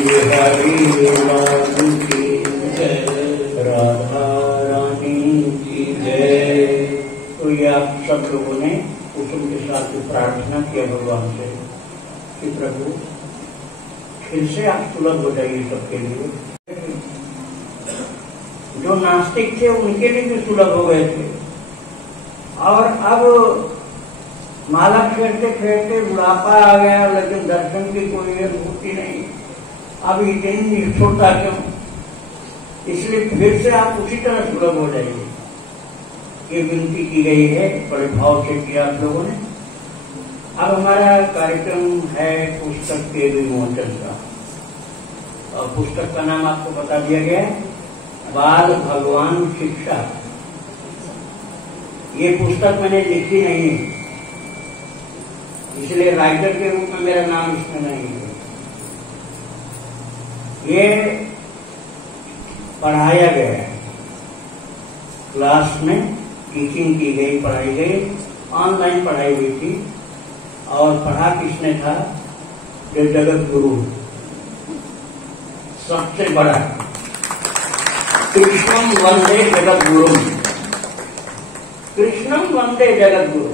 हरि लाल की जय, राधा रानी की जय। तो ये आप सब लोगों ने कुसुम के साथ प्रार्थना किया भगवान से कि प्रभु फिर से आप सुलभ हो जाइए सबके लिए। जो नास्तिक थे उनके लिए भी सुलभ हो गए थे, और अब माला फेरते फेरते बुढ़ापा आ गया, लेकिन दर्शन की कोई अनुभूति नहीं। अब इतनी छोटा क्यों? इसलिए फिर से आप उसी तरह सुलभ हो जाइए, ये विनती की गई है, बड़े भाव से किया आप लोगों ने। अब हमारा कार्यक्रम है पुस्तक के विमोचन का, और पुस्तक का नाम आपको बता दिया गया है, बाल भगवान शिक्षा। ये पुस्तक मैंने लिखी नहीं है, इसलिए राइटर के रूप में मेरा नाम इसमें नहीं है। ये पढ़ाया गया है, क्लास में टीचिंग की गई, पढ़ाई गई, ऑनलाइन पढ़ाई हुई थी। और पढ़ा किसने था? जो जगत गुरु सबसे बड़ा, कृष्णम वंदे जगत गुरु, कृष्णम वंदे जगत गुरु।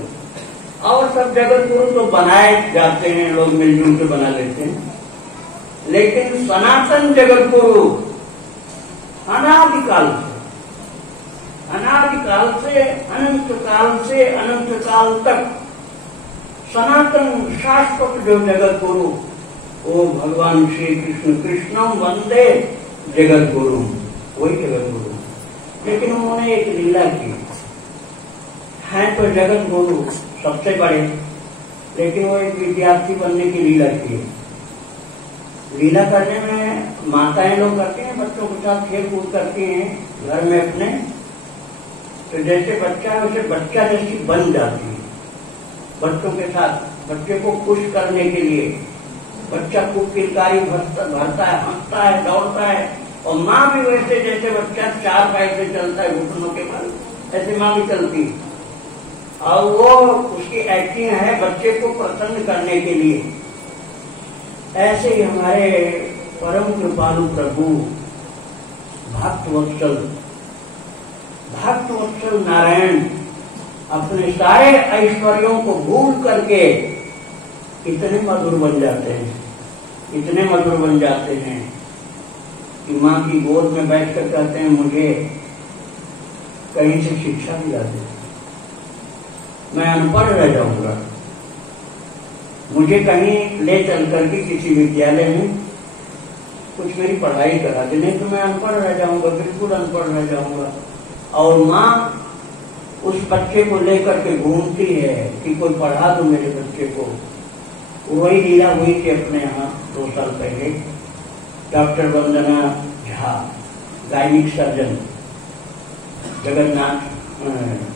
और सब जगत गुरु तो बनाए जाते हैं, लोग मिलजुल के बना लेते हैं, लेकिन सनातन जगत गुरु अनादिकाल से अनंत काल तक सनातन शाश्वत जो जगत गुरु, वो भगवान श्री कृष्ण, कृष्णम वंदे जगत गुरु, वही जगत गुरु। लेकिन उन्होंने एक लीला की है, तो जगत गुरु सबसे बड़े, लेकिन वो एक विद्यार्थी बनने की लीला की है। लीला करने में माताएं लोग करती हैं, बच्चों के साथ खेल कूद करती हैं घर में अपने, तो जैसे बच्चा है उसे बच्चा जैसी बन जाती है। बच्चों के साथ बच्चे को खुश करने के लिए बच्चा खूब किलकारी भरता है, हंसता है, दौड़ता है, और माँ भी वैसे जैसे बच्चा चार पैर से चलता है घुटनों के बल, ऐसे माँ भी चलती है। और वो उसकी एक्टिंग है बच्चे को प्रसन्न करने के लिए। ऐसे ही हमारे परम कृपालु प्रभु भक्त वत्सल नारायण अपने सारे ऐश्वर्यों को भूल करके इतने मधुर बन जाते हैं, इतने मधुर बन जाते हैं कि माँ की गोद में बैठकर कहते हैं मुझे कहीं से शिक्षा दिला दे, मैं अनपढ़ रह जाऊंगा, मुझे कहीं ले चल करके किसी विद्यालय में कुछ मेरी पढ़ाई करा दे, नहीं तो मैं अनपढ़ रह जाऊंगा, बिल्कुल अनपढ़ रह जाऊंगा। और माँ उस बच्चे को लेकर के घूमती है कि कोई पढ़ा दो मेरे बच्चे को। वही लीला हुई थी अपने यहाँ 2 साल पहले। डॉक्टर वंदना झा, गायनिक सर्जन, जगन्नाथ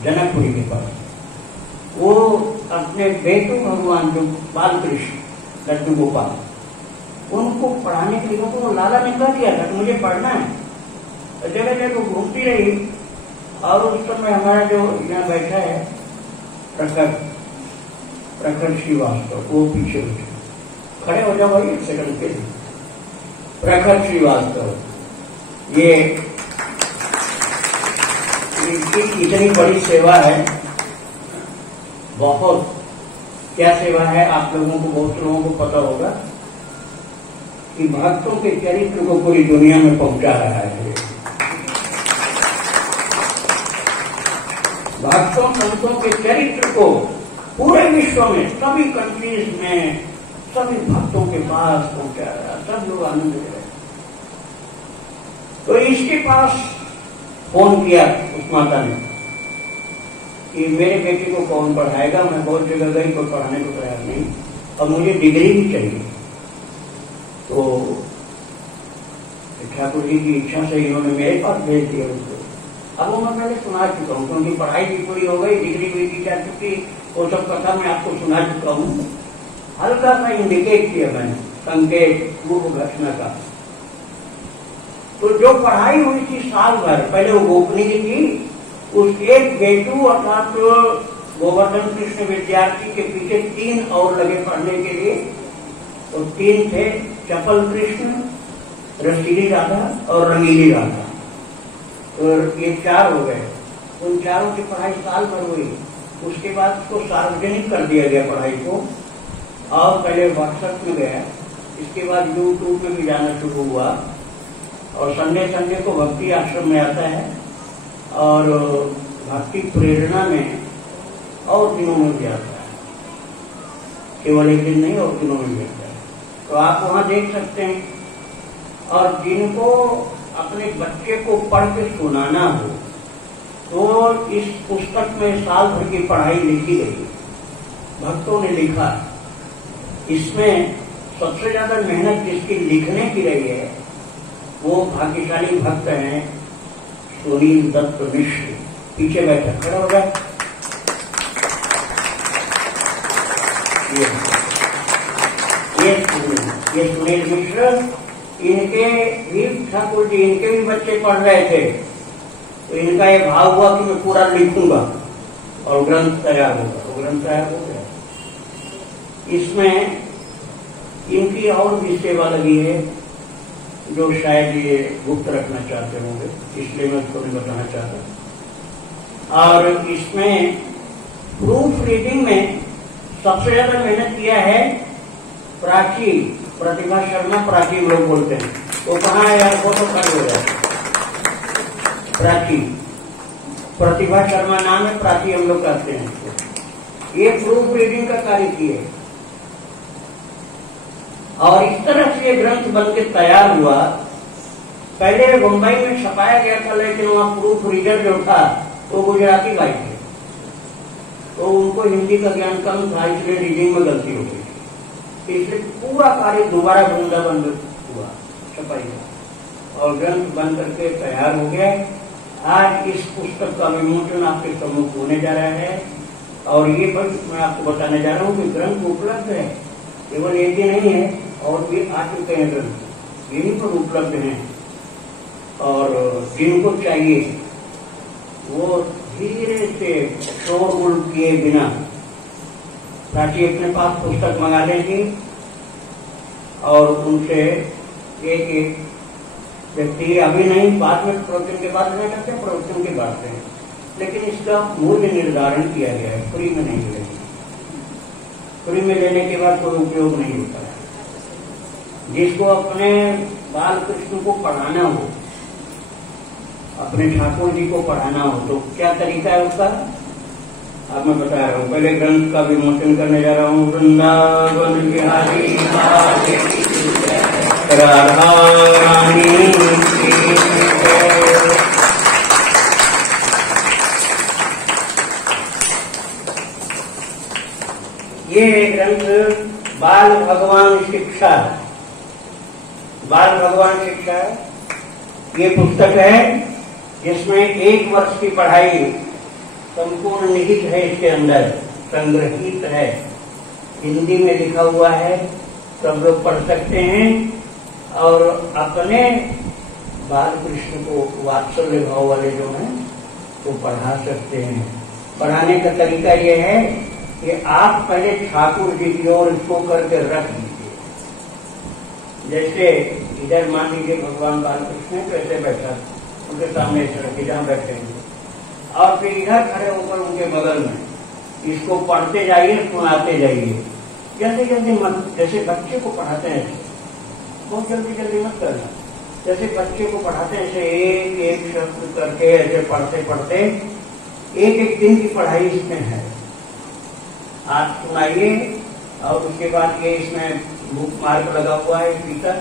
जनकपुरी के पास, वो अपने बेटू भगवान जो बाल कृष्ण लड्डू गोपाल, उनको पढ़ाने के लिए उनको लाला ने कह दिया था कि मुझे पढ़ना है। जगह जगह घूमती रही, और उस समय हमारा जो यहाँ बैठा है प्रखर श्रीवास्तव, वो पीछे उठे, खड़े हो जाओ भाई 1 सेकंड के लिए। प्रखर श्रीवास्तव, ये इतनी बड़ी सेवा है, बहुत क्या सेवा है, आप लोगों को, बहुत लोगों को पता होगा कि भक्तों के चरित्र को पूरी दुनिया में पहुंचा रहा है। भक्तों संतों के चरित्र को पूरे विश्व में, सभी कंट्रीज में, सभी भक्तों के पास पहुंचा रहा है, सब लोग आनंद ले रहे। तो इसके पास फोन किया उस माता ने कि मेरे बेटे को कौन पढ़ाएगा, मैं बहुत जगह गई, कोई पढ़ाने को तैयार नहीं, और मुझे डिग्री भी चाहिए। तो ठाकुर जी की इच्छा से इन्होंने मेरे पास भेज दिया उसको। अब वो मैं पहले सुना चुका हूँ, क्योंकि पढ़ाई भी पूरी हो गई, डिग्री भी दी जा चुकी, वो सब कथा मैं आपको सुना चुका हूँ। हल्का सा इंडिकेट किया मैंने, संकेत पूर्व घटना का। तो जो पढ़ाई हुई थी साल भर पहले, वो गोपनीय थी, उस एक बेटू अर्थात गोवर्धन कृष्ण विद्यार्थी के पीछे 3 और लगे पढ़ने के लिए। तो 3 थे, चपल कृष्ण, रसीली राधा और रंगीली राधा, तो ये 4 हो गए। उन चारों की पढ़ाई साल भर हुई। उसके बाद उसको सार्वजनिक कर दिया गया पढ़ाई को, और पहले व्हाट्सएप में गया, इसके बाद यूट्यूब में भी जाना शुरू हुआ, और संडे संडे को भक्ति आश्रम में आता है, और भक्ति प्रेरणा में और दिनों में भी आता है, केवल एक दिन नहीं और दिनों में भी आता है। तो आप वहां देख सकते हैं। और जिनको अपने बच्चे को पढ़ के सुनाना हो तो इस पुस्तक में साल भर की पढ़ाई लिखी गई, भक्तों ने लिखा। इसमें सबसे ज्यादा मेहनत जिसकी लिखने की रही है वो भाग्यशाली भक्त हैं सुनील दत्त मिश्र। पीछे बैठा, खड़ा हो गया। ये सुनील मिश्र, इनके भी ठाकुर जी, इनके भी बच्चे पढ़ रहे थे, तो इनका ये भाव हुआ कि मैं पूरा लिखूंगा और ग्रंथ तैयार होगा। वो ग्रंथ तैयार हो गया। इसमें इनकी और भी सेवा लगी है जो शायद ये गुप्त रखना चाहते होंगे, इसलिए मैं उसको नहीं बताना चाहता। और इसमें प्रूफ रीडिंग में सबसे ज्यादा मेहनत किया है प्राची, प्रतिभा शर्मा, प्राची लोग बोलते हैं। वो कहाँ है यार, वो तो खड़े हो जाए। प्राची, प्रतिभा शर्मा नाम है, प्राची हम लोग कहते हैं। ये प्रूफ रीडिंग का कार्य किए, और इस तरह से ये ग्रंथ बनके तैयार हुआ। पहले मुंबई में छपाया गया था, लेकिन वहां प्रूफ रीडर जो था वो गुजराती भाई थे, तो उनको हिंदी का ज्ञान कम था, इसलिए रीडिंग में गलती हो गई। इसलिए पूरा कार्य दोबारा वृंदावन हुआ, छपाई का, और ग्रंथ बन करके तैयार हो गया। आज इस पुस्तक का विमोचन आपके सम्मुख होने जा रहा है, और ये बस मैं आपको बताने जा रहा हूँ कि ग्रंथ उपलब्ध है, केवल एक ही नहीं है, और भी आ चुके हैं ग्रंथ, यहीं पर उपलब्ध हैं। और जिनको चाहिए वो धीरे से शोरगुल किए बिना प्राची अपने पास पुस्तक मंगा लेंगे, और उनसे एक एक व्यक्ति, अभी नहीं, बाद में प्रवचन के बाद में करते हैं, प्रवचन के बाद में, लेकिन इसका मूल्य निर्धारण किया गया है, फ्री में नहीं मिलेगी। फ्री में लेने के बाद कोई उपयोग नहीं होता है। जिसको अपने बाल कृष्ण को पढ़ाना हो, अपने ठाकुर जी को पढ़ाना हो, तो क्या तरीका है उसका, अब मैं बता रहा हूँ। पहले ग्रंथ का विमोचन करने जा रहा हूँ। वृंदावन बिहारी राधा रानी, ये ग्रंथ बाल भगवान शिक्षा, बाल भगवान शिक्षा ये पुस्तक है जिसमें 1 वर्ष की पढ़ाई संपूर्ण निहित है, इसके अंदर संग्रहित है, हिंदी में लिखा हुआ है, सब लोग पढ़ सकते हैं, और अपने बाल कृष्ण को वात्सल्य भाव वाले जो हैं वो पढ़ा सकते हैं। पढ़ाने का तरीका ये है कि आप पहले ठाकुर जी की ओर इसको करके रख दीजिए। जैसे इधर मान लीजिए भगवान बाल कृष्ण तो ऐसे बैठा, उनके सामने इस तरह के जहां बैठेंगे, और फिर इधर खड़े होकर उनके बगल में इसको पढ़ते जाइए, सुनाते जाइए, जल्दी जल्दी मत, जैसे बच्चे को पढ़ाते हैं बहुत जल्दी जल्दी मत करना, जैसे बच्चे को पढ़ाते हैं ऐसे एक एक शब्द करके ऐसे पढ़ते पढ़ते, एक एक दिन की पढ़ाई इसमें है। आज सुनाइए, और उसके बाद ये इसमें बुक मार्क लगा हुआ है स्पीकर,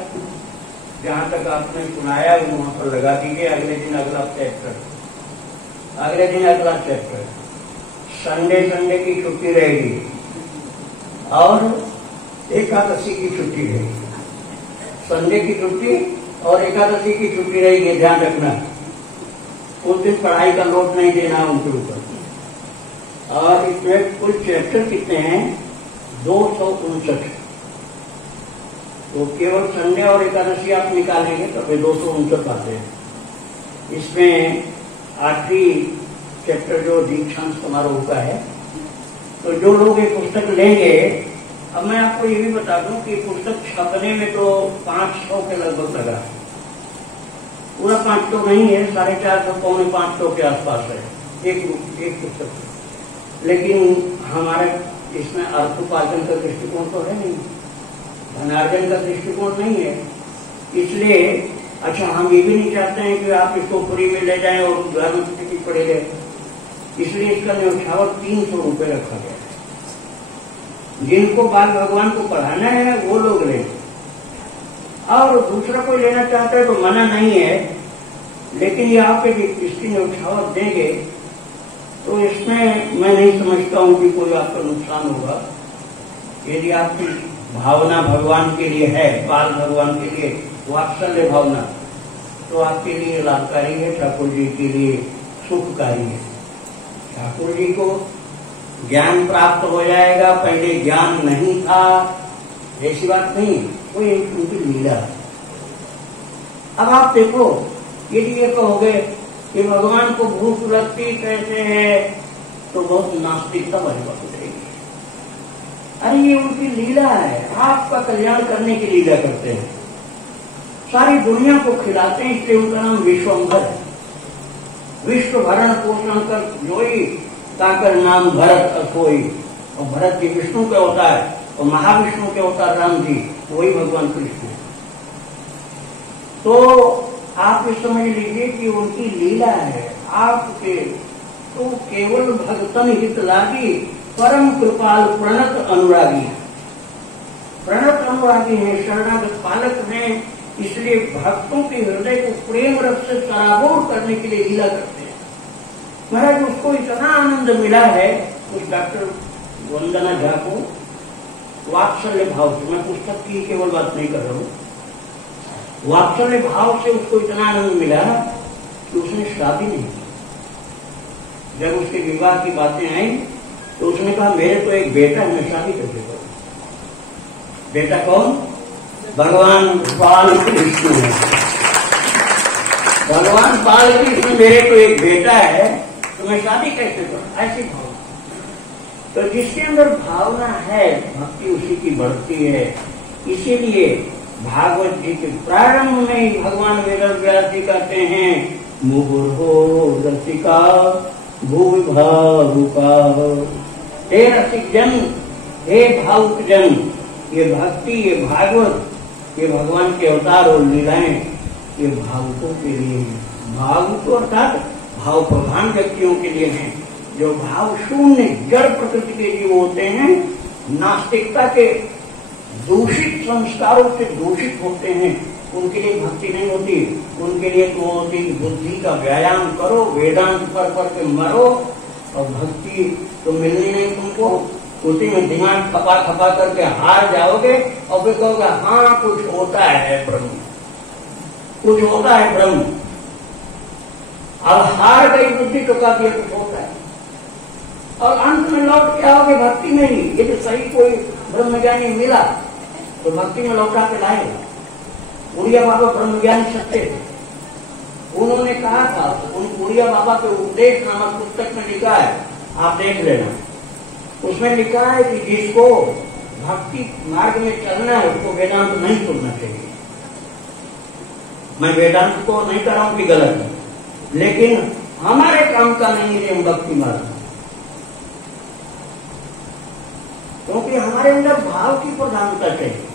जहां तक आपने सुनाया वहां पर लगा दीजिए। अगले दिन अगला चैप्टर, अगले दिन अगला चैप्टर। संडे संडे की छुट्टी रहेगी और एकादशी की छुट्टी रहेगी। संडे की छुट्टी और एकादशी की छुट्टी रहेगी, ध्यान रखना। उस दिन पढ़ाई का लोड नहीं देना उनके ऊपर। और इसमें कुल चैप्टर कितने हैं, 259। तो केवल संडे और एकादशी आप निकालेंगे तो फिर 259 आते हैं। इसमें आखिरी चैप्टर जो दीक्षांत समारोह का है, तो जो लोग ये पुस्तक लेंगे, अब मैं आपको ये भी बता दूं कि पुस्तक छपने में तो 500 के लगभग लगा, पूरा 500 नहीं है, 450 पौने 500 के आसपास है एक पुस्तक। लेकिन हमारे इसमें अर्थोपार्जन का दृष्टिकोण तो है नहीं, धनार्जन का दृष्टिकोण नहीं है। इसलिए अच्छा, हम ये भी नहीं चाहते हैं कि आप इसको फ्री में ले जाएं और घर में टिकट पड़े रहे, इसलिए इसका न्यौछावर 300 रुपये रखा गया है। जिनको बाल भगवान को पढ़ाना है वो लोग लें, और दूसरा कोई लेना चाहता है तो मना नहीं है, लेकिन ये आप इसकी न्यौछावर देंगे तो इसमें मैं नहीं समझता हूं कि कोई आपका नुकसान होगा। यदि आपकी भावना भगवान के लिए है, बाल भगवान के लिए वात्सल्य भावना, तो आपके लिए लाभकारी है, ठाकुर जी के लिए सुखकारी है। ठाकुर जी को ज्ञान प्राप्त हो जाएगा, पहले ज्ञान नहीं था ऐसी बात नहीं, वो एक उनकी लीला। अब आप देखो, यदि ये कहोगे कि भगवान को भूख लगती कैसे है, तो बहुत नास्तिकता वाली बात उठेगी। अरे ये उनकी लीला है, आपका कल्याण करने की लीला करते हैं, सारी दुनिया को खिलाते हैं, इसलिए उनका नाम विश्वंभर है। विश्व भरण पोषण कर जोई, ताकर नाम भरत असोई। और भरत जी विष्णु के अवतार और महाविष्णु के अवतार राम जी, वही भगवान कृष्ण है। तो आप ये समझ लीजिए कि उनकी लीला है। आपके तो केवल भगतन हित लागी, परम कृपाल प्रणत अनुरागी। प्रणत अनुरागी है, शरणागत पालक हैं, इसलिए भक्तों के हृदय को प्रेम रस से सराबोर करने के लिए लीला करते हैं। महाराज उसको इतना आनंद मिला है उस डॉक्टर वंदना झा को, वात्सल्य भाव से, मैं पुस्तक की केवल बात नहीं कर रहा हूं, वात्सल्य भाव से उसको इतना आनंद मिला कि उसने शादी नहीं की। जब उसके विवाह की बातें आई तो उसने कहा मेरे तो एक बेटा है, मैं शादी कैसे करूं। बेटा कौन? भगवान बाल कृष्ण है। भगवान बाल कृष्ण, मेरे तो एक बेटा है, तो मैं शादी कैसे करूं, ऐसी भावना। तो जिसके अंदर भावना है, भक्ति उसी की बढ़ती है। इसीलिए भागवत जी के प्रारंभ में ही भगवान वेद व्यास जी कहते हैं, मुहुर्हो रसिका भूवि भावुका। हे रसिक जन, हे भावुक जन, ये भक्ति, ये भागवत, ये भगवान के अवतार और लीलाएं, ये भावुकों के लिए हैं। भावुक अर्थात भाव प्रधान व्यक्तियों के लिए हैं, जो भाव शून्य जड़ प्रकृति के जीव होते हैं, नास्तिकता के दूषित संस्कारों से दूषित होते हैं, उनके लिए भक्ति नहीं होती। उनके लिए तो होती बुद्धि का व्यायाम करो, वेदांत पर के मरो, और भक्ति तो मिलनी नहीं तुमको। उसी में दिमाग खपा खपा करके हार जाओगे और फिर कहोगे हाँ कुछ होता है ब्रह्म, कुछ होता है ब्रह्म। अब हार गई बुद्धि तो कहती है कुछ होता है, और अंत में लौट के आओगे भक्ति में ही। ये तो सही कोई ब्रह्मज्ञानी मिला तो भक्ति में लौटा के लाएगा। उड़िया बाबा ब्रह्मज्ञानी सत्य थे, उन्होंने कहा था, उन उड़िया बाबा के उपदेश नामक पुस्तक में लिखा है, आप देख लेना। उसमें लिखा है कि जिसको भक्ति मार्ग में चलना है उसको वेदांत नहीं सुनना चाहिए। मैं वेदांत को नहीं कर रहा हूं कि गलत है, लेकिन हमारे काम का नहीं है हम भक्ति मार्ग, क्योंकि हमारे अंदर भाव की प्रधानता चाहिए।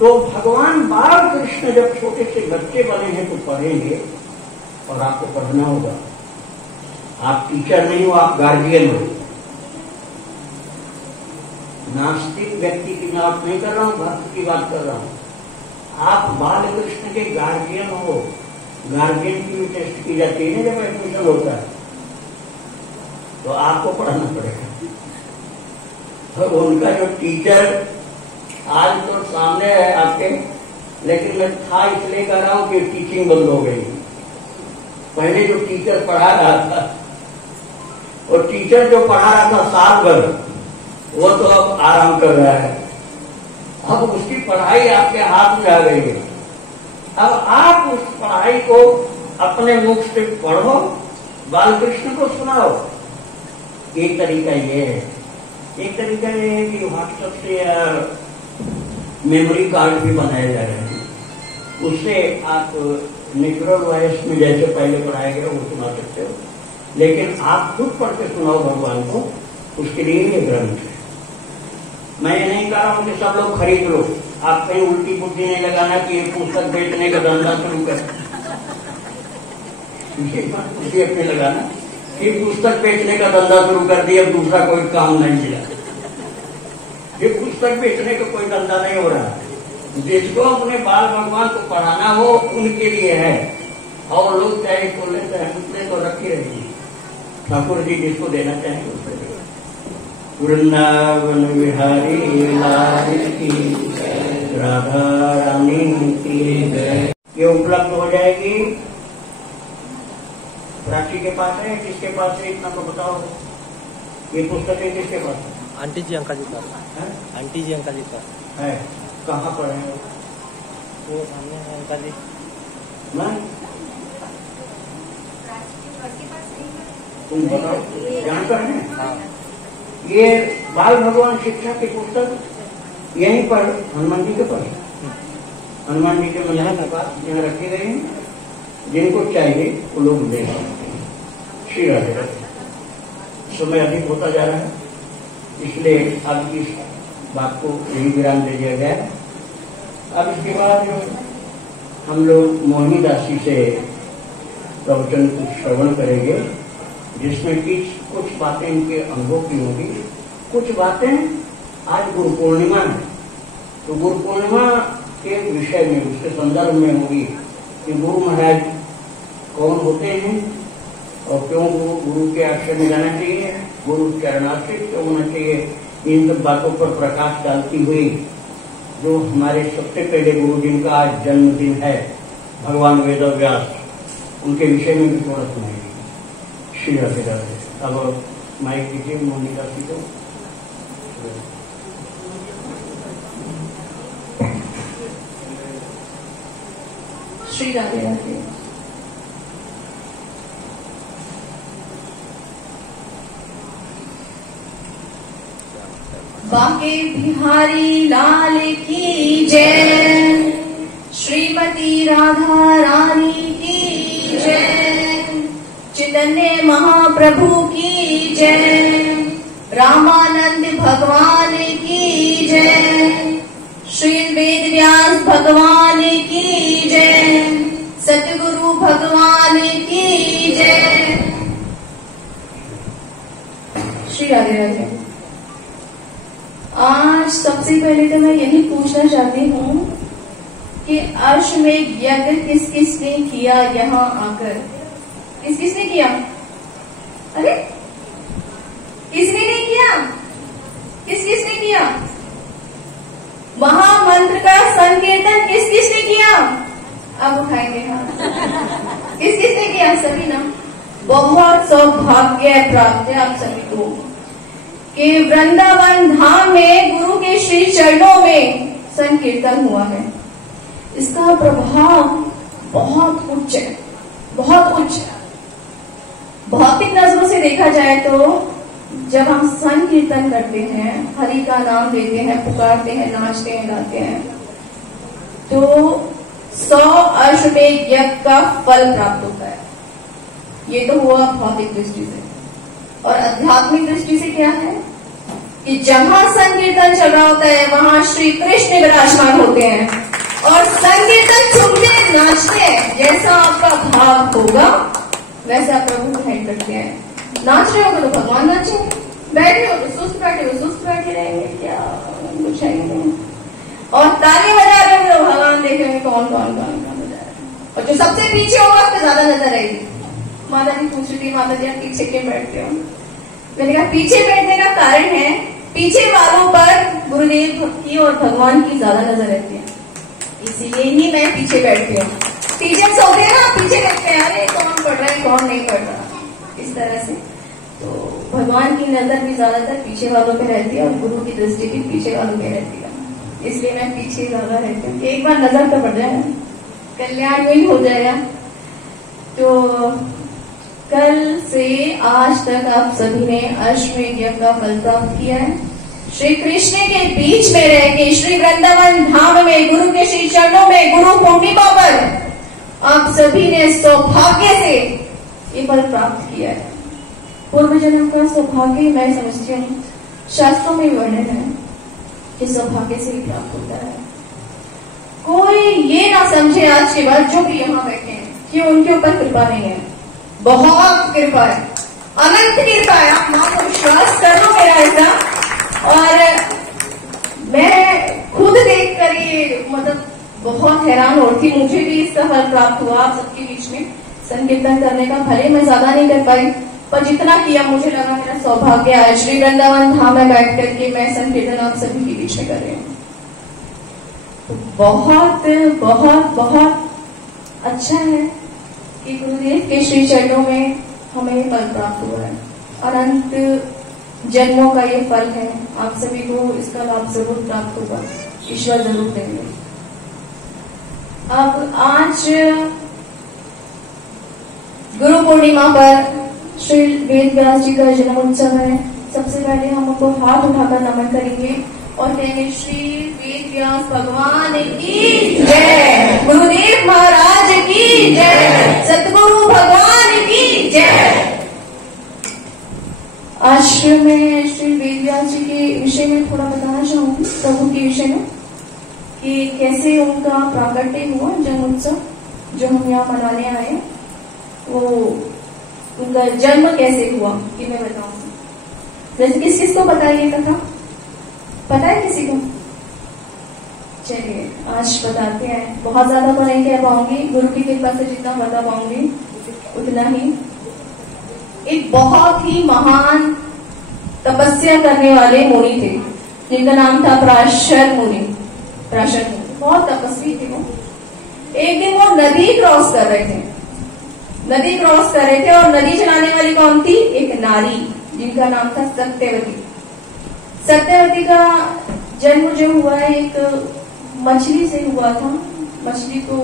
तो भगवान बाल कृष्ण जब छोटे से बच्चे बने हैं तो पढ़ेंगे, और आपको पढ़ना होगा। आप टीचर नहीं हो, आप गार्जियन हो। नास्तिक व्यक्ति की बात नहीं कर रहा हूं, भक्त की बात कर रहा हूं। आप बाल कृष्ण के गार्जियन हो। गार्जियन की भी टेस्ट की जाती है जब एडमिशन होता है, तो आपको पढ़ाना पड़ेगा। तो उनका जो टीचर आज तो सामने है आपके, लेकिन मैं था इसलिए कह रहा हूं कि टीचिंग बंद हो गई। पहले जो टीचर पढ़ा रहा था, और टीचर जो पढ़ा रहा था साल भर, वो तो अब आराम कर रहा है। अब उसकी पढ़ाई आपके हाथ में आ गई है। अब आप उस पढ़ाई को अपने मुख से पढ़ो, बाल कृष्ण को सुनाओ। एक तरीका ये है, एक तरीका ये है कि व्हाट्सएप से मेमोरी कार्ड भी बनाए जा रहे हैं, उससे आप नेचुरल वॉइस में जैसे पहले पढ़ाया गया वो सुना सकते हो, लेकिन आप खुद पढ़ के सुनाओ भगवान को, उसके लिए ये ग्रंथ है। मैं ये नहीं कह रहा हूं कि सब लोग खरीद लो। आप कहीं उल्टी बुद्धि नहीं लगाना कि ये पुस्तक बेचने का धंधा शुरू कर, उसी अपने लगाना कि पुस्तक बेचने का धंधा शुरू कर दिया, अब दूसरा कोई काम नहीं मिला। ये पुस्तक बेचने का कोई धंधा नहीं हो रहा। जिसको अपने बाल भगवान को पढ़ाना हो उनके लिए है, और लोग चाहे खोले चाहे तो रखी रहेगी। ठाकुर जी जिसको देना चाहेंगे उसको देगा। वृंदावन विहारी लाल की राधा रानी की ये उपलब्ध हो जाएगी। प्राची के पास है, किसके पास है इतना तो बताओ। ये पुस्तक है किसके पास है? आंटी जी अंकल जी पास। आंटी जी अंकल जी पास है। कहाँ पर है वो? सामने है अंकल जी। मैं तुम बताओ, जानकर है। हाँ। ये बाल भगवान शिक्षा की पुस्तक यहीं पर हनुमान जी के पास, हनुमान जी के मंदिर के पास यहाँ रखी गई है। जिनको चाहिए वो लोग ले सकते हैं। श्री राधे राधे। समय अधिक होता जा रहा है, इसलिए अब इस बात को यही विराम दे दिया गया। अब इसके बाद हम लोग मोहिनी दासी से प्रवचन कुछ श्रवण करेंगे, जिसमें कि कुछ बातें इनके अनुभव की होंगी, कुछ बातें आज गुरु पूर्णिमा है तो गुरु पूर्णिमा के विषय में उसके संदर्भ में होगी कि गुरु महाराज कौन होते हैं और क्यों गुरु के आश्रय में जाना चाहिए, गुरु चरणाश्रित क्यों होना चाहिए। इन सब बातों पर प्रकाश डालती हुई जो हमारे सबसे पहले गुरु जिनका आज जन्मदिन है भगवान वेदव्यास, उनके विषय में भी थोड़ा सुनाएंगे। श्री राधे राधे। अब माइक दीजिए मोहिनी दासी को। श्री राधे राधे। बांके बिहारी लाल की जय, श्रीमती राधा रानी की जय, चैतन्य महाप्रभु की जय, रामानंद भगवान की जय, श्री वेद व्यास भगवान की जय, सतगुरु भगवान की जय। श्री राधे राधे। आज सबसे पहले तो मैं यही पूछना चाहती हूँ कि अश्वमेध यज्ञ किस किसने किया यहाँ आकर? किस किसने किया? अरे किसने नहीं किया? किस किसने किया? महामंत्र का संकीर्तन किस किसने किया? अब उठाएंगे हाथ। किस किसने किया? सभी ना। बहुत सौभाग्य प्राप्त है आप सभी को कि वृंदावन धाम में गुरु के श्री चरणों में संकीर्तन हुआ है। इसका प्रभाव बहुत उच्च है, बहुत उच्च है। भौतिक नजरों से देखा जाए तो जब हम संकीर्तन करते हैं, हरि का नाम लेते हैं, पुकारते हैं, नाचते हैं, गाते हैं, तो 100 अश्वमेध यज्ञ का फल प्राप्त होता है। ये तो हुआ भौतिक दृष्टि से। और आध्यात्मिक दृष्टि से क्या है कि जहां संकीर्तन चल रहा होता है वहां श्री कृष्ण विराजमान होते हैं और संकीर्तन झूमते नाचते हैं। जैसा आपका भाव होगा वैसा प्रभु ग्रहण करते हैं। नाच रहे हो तो भगवान नाचेंगे, बैठे हो तो सुस्त बैठे रहेंगे, क्या कुछ है नहीं। और ताली बजा रहे हो तो भगवान देखेंगे कौन बजा रहे हैं। और जो सबसे पीछे होगा उसको ज्यादा नजर आएगी। माता जी पूछ रही थी, माता जी आप पीछे क्यों बैठते हो? मैंने कहा पीछे बैठने का कारण है पीछे वालों पर गुरुदेव की और भगवान की ज्यादा नजर रहती है, इसीलिए ही मैं पीछे बैठती हूँ। टीचर्स होते हैं ना, पीछे देखते हैं अरे कौन पढ़ रहा है कौन नहीं पढ़ रहा, इस तरह से। तो भगवान की नजर भी ज्यादातर पीछे वालों पे रहती है और गुरु की दृष्टि भी पीछे वालों पे रहती है, इसलिए मैं पीछे ज्यादा रहती हूँ। एक बार नजर तो पड़ जाए, कल्याण में ही हो जाएगा। तो कल से आज तक आप सभी ने अश्वमेध यज्ञ का फल प्राप्त किया है। श्री कृष्ण के बीच में रह के श्री वृंदावन धाम में गुरु के श्री चरणों में गुरु पूर्णिमा पर आप सभी ने सौभाग्य से ये फल प्राप्त किया है। पूर्व जन्म का सौभाग्य मैं समझती हूँ शास्त्रों में वर्णन है कि सौभाग्य से ही प्राप्त होता है। कोई ये ना समझे आज के बाद जो भी यहाँ बैठे हैं कि उनके ऊपर कृपा नहीं है। बहुत कृपा है, अनंत कृपा है। आप मां को विश्वास कर लो मेरा ऐसा। और मैं खुद देखकर ये मतलब बहुत हैरान होती, मुझे भी इसका फल प्राप्त हुआ आप सबके बीच में संकीर्तन करने का। भले मैं ज्यादा नहीं कर पाई पर जितना किया मुझे लगा मेरा सौभाग्य है। श्री वृंदावन धाम में बैठ करके मैं संकीर्तन आप सभी के बीच में कर रही हूँ। तो बहुत बहुत बहुत अच्छा है कि गुरुदेव के श्री चरणों में हमें फल प्राप्त हुआ है। अनंत जन्मों का ये फल है। आप सभी को इसका लाभ जरूर प्राप्त होगा, ईश्वर जरूर देंगे। अब आज गुरु पूर्णिमा पर श्री वेद व्यास जी का जन्म उत्सव है। सबसे पहले हम उनको हाथ उठाकर नमन करेंगे और कहेंगे श्री वेद व्यास भगवान की जय, गुरुदेव महाराज की जय, सतगुरु भगवान की जय। आज मैं श्री वेद व्यास जी के विषय में थोड़ा बताना चाहूंगी, प्रभु के विषय में कि कैसे उनका प्राकट्य हुआ, जन्म उत्सव जो हम यहाँ मनाने आए, वो उनका जन्म कैसे हुआ कि मैं बताऊंगी। वैसे किस किस को पता है ये कथा? पता है किसी को? चलिए आज बताते हैं। बहुत ज्यादा तो नहीं कह पाऊंगी, गुरु की कृपा से जितना बता पाऊंगी उतना ही। एक बहुत ही महान तपस्या करने वाले मुनि थे जिनका नाम था पराशर मुनि। पराशर मुनि बहुत तपस्वी थे वो। एक दिन वो नदी क्रॉस कर रहे थे, नदी क्रॉस कर रहे थे और नदी चलाने वाली कौन थी? एक नारी जिनका नाम था सत्यवती। सत्यवती का जन्म जो हुआ है एक मछली से हुआ था। मछली को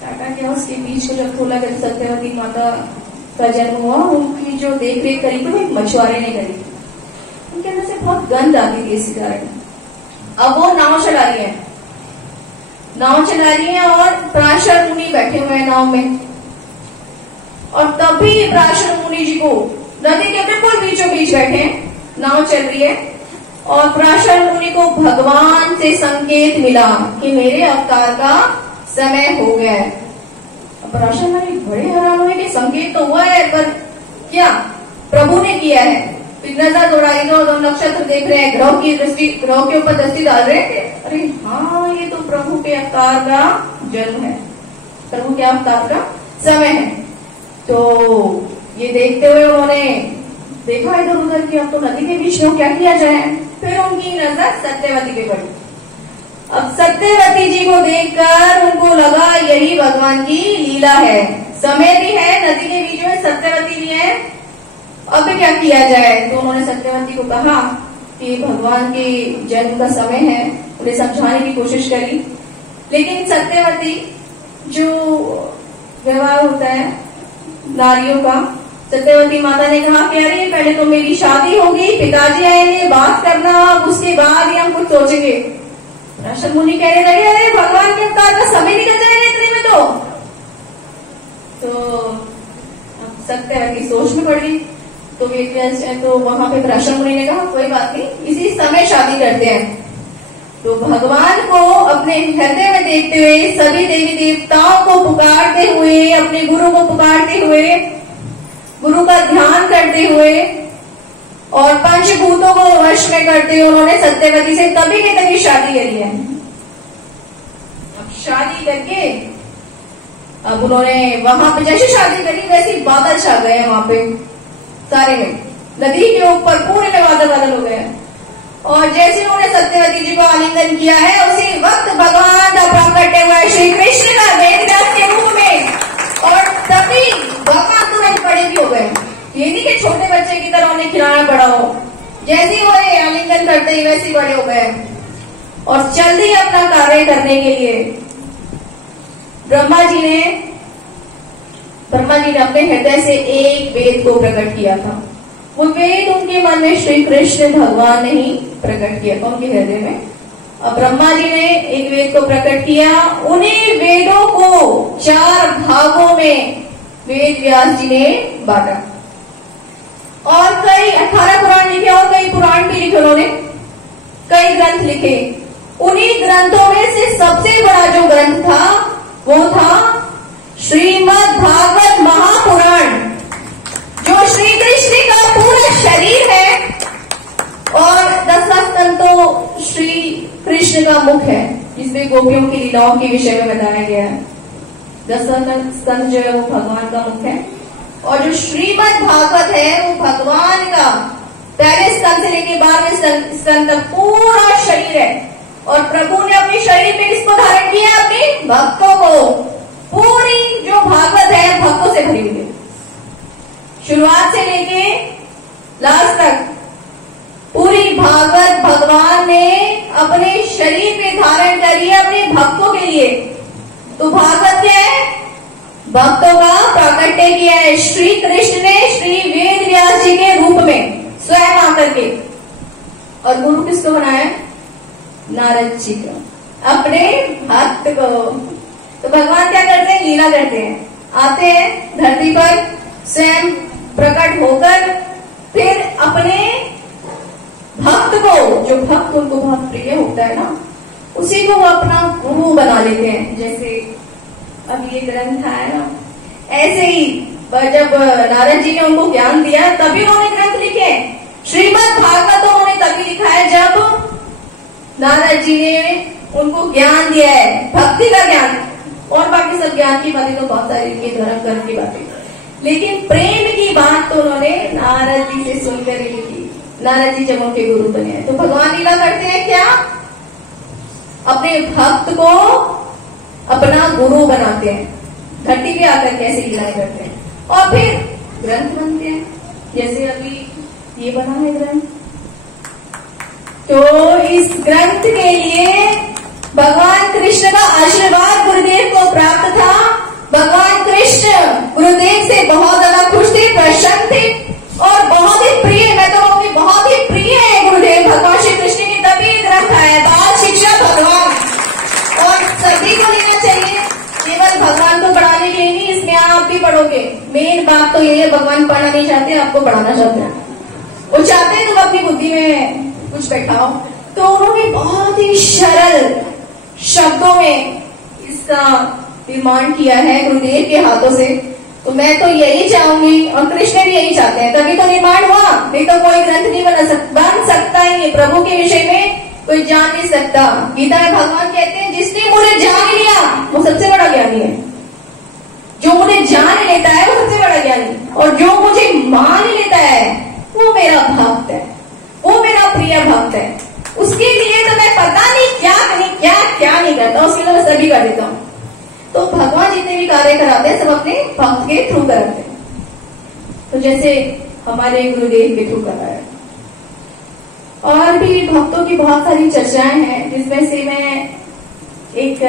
काटा गया, उसके बीच को जब खोला गया सत्यवती माता का जन्म हुआ। उनकी जो देख रेख करी थी वो मछुआरे ने करी, उनके अंदर से बहुत गंध आती थी इसी कारण। अब वो नाव चला रही है, नाव चला रही है और पराशर मुनि बैठे हुए हैं नाव में। और तभी पराशर मुनि जी को नदी के बिल्कुल बीचों बीच बैठे हैं, नाव चल रही है और पराशर मुनि को भगवान से संकेत मिला कि मेरे अवतार का समय हो गया है। पराशर मुनि बड़े हैरान हुए कि संकेत तो हुआ है पर क्या प्रभु ने किया है। नजर दौड़ाई तो नक्षत्र देख रहे हैं, ग्रह की दृष्टि, ग्रह के ऊपर दृष्टि डाल रहे थे। अरे हाँ, ये तो प्रभु के अवतार का जन्म है, प्रभु के अवतार का समय है। तो ये देखते हुए उन्होंने देखा इधर उधर कि अब तो नदी के बीच में क्या किया जाए। फिर उनकी नजर सत्यवती पे पड़ी। अब सत्यवती जी को देखकर उनको लगा यही भगवान की लीला है। समय भी है, नदी के बीच में सत्यवती भी है, अब क्या किया जाए। तो उन्होंने सत्यवती को कहा कि भगवान के जन्म का समय है, उन्हें समझाने की कोशिश करी। लेकिन सत्यवती जो व्यवहार होता है नारियों का, सत्यवती माता ने कहा कि अरे पहले तो मेरी शादी होगी, पिताजी आएंगे, बात करना, उसके बाद ही हम कुछ सोचेंगे। पराशर मुनि कहने लगे अरे भगवान के अवतार का समय निकल जाएगा इतने में तो सत्यवती सोच में पड़ गई। तो वहां पे पराशर मुनि ने कहा कोई बात नहीं, इसी समय शादी करते हैं। तो भगवान को अपने हृदय में देखते हुए, सभी देवी देवताओं को पुकारते हुए, अपने गुरु को पुकारते हुए, गुरु का ध्यान करते हुए और पंचभूतों को वश में करते हुए उन्होंने सत्यवती से तभी के तभी शादी करी है। अब शादी करके अब उन्होंने वहां पे जैसे शादी करी वैसे बादल छा गए वहां पे सारे में, नदी के ऊपर पूरे में बादल बादल हो गए। और जैसे उन्होंने सत्यवती जी को आलिंगन किया है उसी वक्त भगवान का प्राकट्य हुआ श्री कृष्ण का वेदव्यास के रूप में। और तभी भगवान तुरंत बड़े भी हो गए। ये नहीं कि छोटे बच्चे की तरह उन्हें खिलाना पड़ा हो, जैसे ही वो आलिंगन करते ही वैसे बड़े हो गए और चल दी अपना कार्य करने के लिए। ब्रह्मा जी ने अपने हृदय से एक वेद को प्रकट किया था। वो वेद उनके मन में श्री कृष्ण भगवान ने ही प्रकट किया था उनके हृदय में। ब्रह्मा जी ने एक वेद को प्रकट किया, उन्हीं वेदों को 4 भागों में वेद व्यास जी ने बांटा और कई 18 पुराण लिखे और कई पुराण भी लिखे उन्होंने, कई ग्रंथ लिखे। उन्हीं ग्रंथों में से सबसे बड़ा जो ग्रंथ था वो था श्रीमद् भागवत महापुराण, जो श्री कृष्ण का पूरा शरीर है और 10 स्कंद तो श्री कृष्ण का मुख है, जिसमें गोपियों की लीलाओं के विषय में बताया गया है। 10 स्कंद जो है वो भगवान का मुख है और जो श्रीमद् भागवत है वो भगवान का पहले स्कंद से लेके 12वें स्कंद तक पूरा शरीर है। और प्रभु ने अपने शरीर में किसको धारण किया? अपने भक्तों को। पूरी जो भागवत है भक्तों से भरी हुई है, शुरुआत से लेके लास्ट तक पूरी भागवत भगवान ने अपने शरीर पे धारण करी है अपने भक्तों के लिए। तो भागवत क्या है? भक्तों का प्राकट्य किया है श्री कृष्ण ने श्री वेद व्यास जी के रूप में स्वयं आकर के। और गुरु किसको बनाया? नारद जी को, अपने भक्त को। तो भगवान क्या करते हैं? लीला करते हैं, आते हैं धरती पर स्वयं प्रकट होकर फिर अपने भक्त को, जो भक्त उनको बहुत प्रिय होता है ना, उसी को वो अपना गुरु बना लेते हैं। जैसे अब ये ग्रंथ आया ना, ऐसे ही जब नारद जी ने उनको ज्ञान दिया तभी उन्होंने ग्रंथ लिखे। श्रीमद् भागवत तो उन्होंने तभी लिखा है जब नारद जी ने उनको ज्ञान दिया है, भक्ति का ज्ञान। और बाकी सब ज्ञान की बातें तो बहुत सारी की, धर्म कर्म की बातें, लेकिन प्रेम की बात तो उन्होंने नारद जी से सुनकर ही लिखी। नारद जी जब उनके गुरु बने हैं तो भगवान लीला करते हैं क्या? अपने भक्त को अपना गुरु बनाते हैं, धरती पे आकर कैसे लीला करते हैं और फिर ग्रंथ बनते हैं। जैसे अभी ये बना है ग्रंथ, तो इस ग्रंथ के लिए भगवान कृष्ण का आशीर्वाद गुरुदेव को प्राप्त था। भगवान कृष्ण गुरुदेव से बहुत ज्यादा खुश थे, प्रसन्न थे और बहुत ही प्रिय, मैं तो कहूँगी बहुत ही प्रिय है गुरुदेव भगवान श्री कृष्ण की। तभी ग्रंथ आया बाल शिक्षा भगवान, और सभी को लेना चाहिए, केवल भगवान को पढ़ाने के लिए नहीं, इसमें आप भी पढ़ोगे। मेन बात तो ये है, भगवान पढ़ना नहीं चाहते, आपको पढ़ाना चाहते हैं। वो चाहते हैं तुम अपनी बुद्धि में कुछ बैठाओ। तो उन्होंने बहुत ही सरल शब्दों में इसका निर्माण किया है गुरुदेव के हाथों से। तो मैं तो यही चाहूंगी और कृष्ण भी यही चाहते हैं, तभी तो निर्माण हुआ, नहीं तो कोई ग्रंथ नहीं बन सकता ही नहीं। प्रभु के विषय में कोई जान नहीं सकता। गीता में भगवान कहते हैं जिसने मुझे जान लिया वो सबसे बड़ा ज्ञानी है। जो मुझे जान लेता है वो सबसे बड़ा ज्ञानी, और जो मुझे मान लेता है वो मेरा भक्त है, वो मेरा प्रिय भक्त है। उसके लिए तो मैं पता नहीं क्या नहीं करता, उसके लिए मैं सभी कर देता हूँ। तो भगवान जितने भी कार्य कराते हैं सब अपने भक्त के थ्रू कराते हैं। तो जैसे हमारे गुरुदेव के थ्रू कर रहा है। और भी भक्तों की बहुत सारी चर्चाएं हैं, जिसमें से मैं एक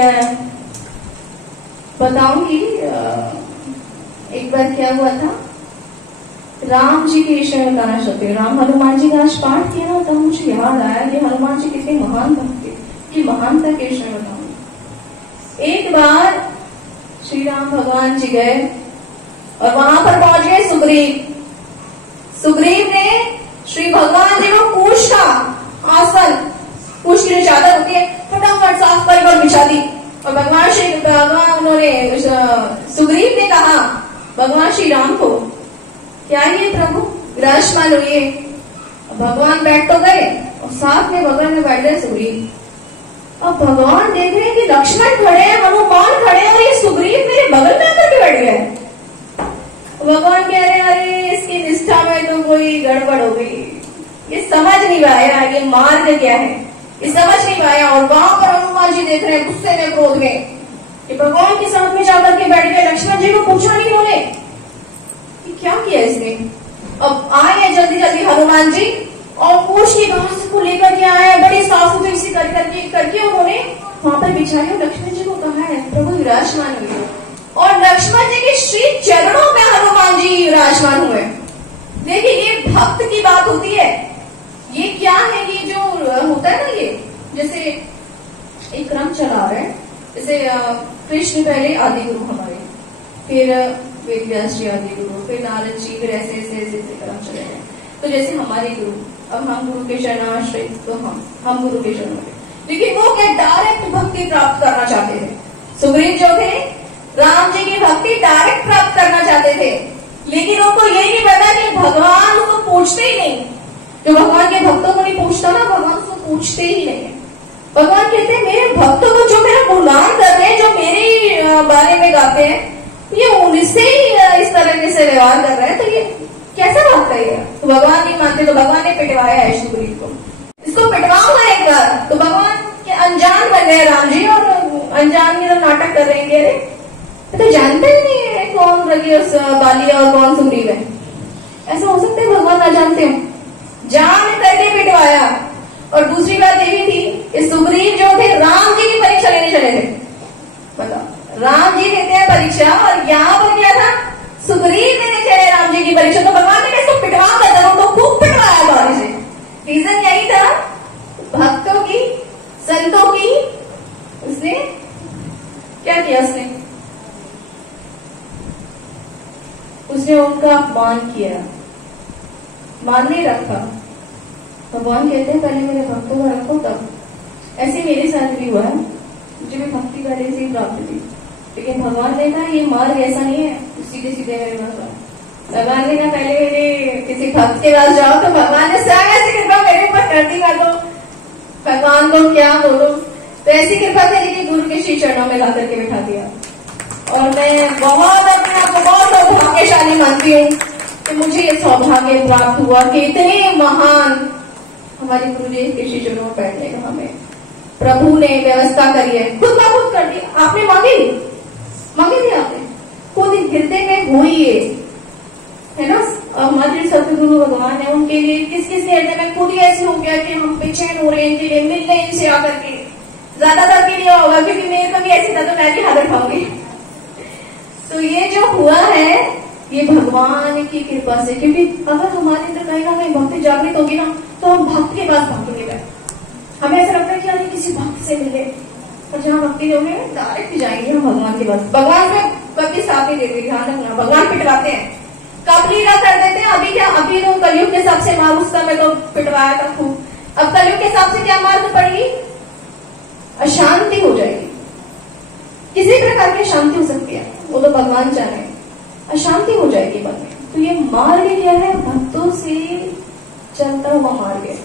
बताऊंगी। एक बार क्या हुआ था, राम जी के विषय में बताना चाहते हैं। राम हनुमान जी का आज पाठ किया ना, तब मुझे याद आया कि हनुमान जी कितने महान भक्त थे, कि महानता के विषय में बताऊंगी। एक बार श्री राम भगवान जी गए और वहां पर पहुंच गए सुग्रीव। सुग्रीव ने श्री भगवान जी को पूछ का आसन, पूछ की जो चादर होती है फटाफट साफ कर और बिछा दी। और उन्होंने सुग्रीव ने कहा भगवान श्री राम को, क्या ये प्रभु विराजमान हुए। भगवान बैठ तो गए और साथ में बगल में बैठ गए सुग्रीव। अब भगवान देख रहे हैं कि लक्ष्मण खड़े हैं, हनुमान खड़े हैं और ये सुग्रीव मेरे बगल में आकर के बैठ गए। भगवान कह रहे हैं अरे इसकी निष्ठा में तो कोई गड़बड़ हो गई, ये समझ नहीं पाया ये मार्ग क्या है, ये समझ नहीं पाया। और वहां पर हनुमान जी देख रहे हैं गुस्से में क्रोध में कि भगवान के साथ में जाकर के बैठ गए। लक्ष्मण जी को पूछा नहीं उन्होंने कि क्या किया इसने। अब आए हैं जल्दी जल्दी हनुमान जी और पूछ की घास को लेकर के आए, बड़ी साफ सुथरी सी करके उन्होंने वहां पर बिछाई और लक्ष्मण जी को कहा है प्रभु विराजमान हुए। और लक्ष्मण जी के श्री चरणों में हनुमान जी विराजमान हुए। देखिए ये भक्त की बात होती है। ये क्या है, ये जो होता है ना, ये जैसे एक क्रम चला रहा है। जैसे कृष्ण पहले आदि गुरु हमारे, फिर वेद व्यास जी आदि गुरु, फिर नारद जी, फिर ऐसे ऐसे ऐसे क्रम चले गए। तो जैसे हमारे गुरु, अब हम गुरु के शरणाश्रित, तो हम गुरु के शरण में, लेकिन वो क्या डायरेक्ट भक्ति प्राप्त करना चाहते थे। सुग्रीव जो थे राम जी की भक्ति डायरेक्ट प्राप्त करना चाहते थे, लेकिन उनको ये नहीं पता कि भगवान उसको पूछते ही नहीं। जो भगवान के भक्तों को नहीं पूछता ना, भगवान उसको पूछते ही नहीं है। भगवान कहते हैं मेरे भक्तों को जो मेरा गुणगान करते हैं, जो मेरे बारे में गाते हैं, ये उनसे ही इस तरह से व्यवहार कर रहे हैं, तो ये कैसा बात है? तो भगवान नहीं मानते, तो भगवान ने पिटवाया है सुग्रीव को। इसको पिटवाऊंगा एक बार, तो भगवान के अनजान बन गए राम जी, और अनजान में तो नाटक कर रहे हैं। अरे तो जानते ही नहीं है कौन रघुवीर बालिया और कौन सुग्रीव है। ऐसा हो सकता है भगवान ना जानते हो? जान करके पिटवाया। और दूसरी बात ये भी थी कि सुग्रीव जो थे राम जी की परीक्षा लेने चले थे। बताओ, राम जी लेते हैं परीक्षा, और यहाँ पर क्या था? सुग्रीव लेने चले राम जी की परीक्षा। तो भगवान ने इसको पिटवा कर तो खूब पिटवाया बारी से। रीजन यही था, भक्तों की, संतों की उसने क्या किया? उसने उनका अपमान किया, मान नहीं रखा। भगवान कहते हैं पहले मेरे भक्तों को रखो तब। ऐसे मेरे साथ भी हुआ है, मुझे भी भक्ति पहले से ही प्राप्त थी, लेकिन भगवान ने कहा ये मार्ग ऐसा नहीं है, सीधे सीधे मेरे पास। भगवान ने कहा पहले मेरे किसी भक्त के पास जाओ, तो भगवान ने स्वयं ऐसी कृपा मेरे ऊपर कर दी। तो भगवान को क्या बोलो, तो ऐसी कृपा करी कि गुरु के श्री चरणों में ला करके बिठा दिया। और मैं बहुत अपने आप को बहुत सौभाग्यशाली मानती हूँ कि मुझे ये सौभाग्य प्राप्त हुआ कि इतने महान हमारे गुरु जी के श्री चरणों में बैठने का हमें प्रभु ने व्यवस्था करी है। खुद का खुद कर दी। आपने मांगी थी, आपने खुद हृदय में हुई है ना। हमारे सतगुरु भगवान है, उनके लिए किस किस हृदय में खुद ही ऐसे हो गया कि हम बेचैन हो रहे हैं, इनके लिए मिल रहे इनसे आकर के। ज्यादातर के लिए होगा, क्योंकि मेरे को भी ऐसी था तो मैं भी हाथ उठाऊंगी। तो ये जो हुआ है ये भगवान की कृपा से, क्योंकि अगर हमारे अंदर कहीं ना कहीं भक्ति जागृत होगी ना, तो हम भक्त के पास भागेंगे। हमें ऐसा लगता है कि हमें किसी भक्त से मिले, और जहाँ भक्ति होगी डायरेक्ट जाएंगे हम भगवान के पास। भगवान में कभी साथ नहीं देते, ध्यान रखना। भगवान पिटवाते हैं, कब लीला कर देते हैं। अभी क्या, अभी तो कलयुग के हिसाब से मार, उस समय तो पिटवाया था खूब। अब कलयुग के हिसाब से क्या मार पड़ेगी? अशांति हो जाएगी। किसी प्रकार की शांति हो सकती है, वो तो भगवान चाहे, अशांति हो जाएगी मन में। तो ये मार्ग क्या है? भक्तों से चलता हुआ मार्ग है।